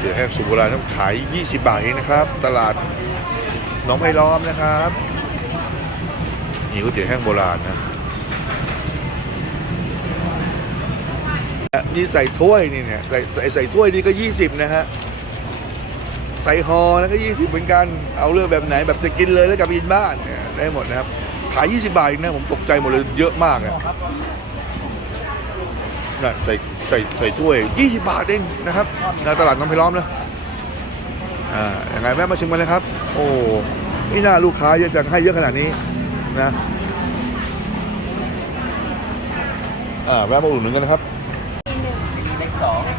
เตี๋ยวแห้งสูตรโบราณต้องขาย 20 บาทเองนะครับ ตลาดหนองไผ่ล้อมนะครับนี่ก๋วยเตี๋ยวแห้งโบราณนะนี่ใส่ถ้วยนี่เนี่ยใส่ใส่ใส่ถ้วยนี่ก็ 20 นะฮะใส่ห่อนะก็ 20 เหมือนกัน เอาเลือกแบบไหนแบบจะกินเลยแล้วกลับไปกินบ้านเนี่ยได้หมดนะครับ ขาย 20 บาทเองนะผมตกใจหมดเลยเยอะมากอะ นะใส่ใส่ใส่ถ้วย 20 บาทเองนะครับในตลาดน้ำไผ่ล้อมนะอ่ายังไงแม่มาชิมกันเลยครับ โอ้ไม่น่าลูกค้าเยอะจังให้เยอะขนาดนี้นะอ่าแวะมาอุดหนุนกันนะครับเล็กสองเล็ก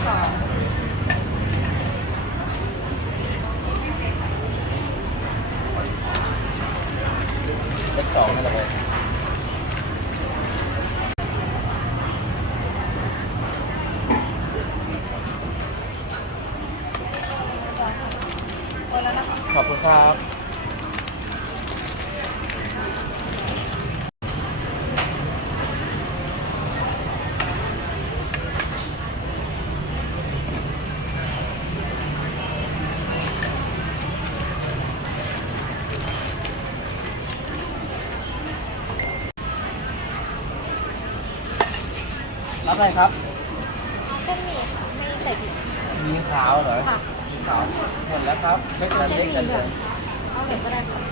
สองนั่แหละ เลยขอบคุณครับ รับอะไรครับเส้นหมี่ค่ะไม่ใส่พริกมีขาวเหรอ ค่ะมี ขาวหมดแล้วครับไม่เกินเล็กกันเลย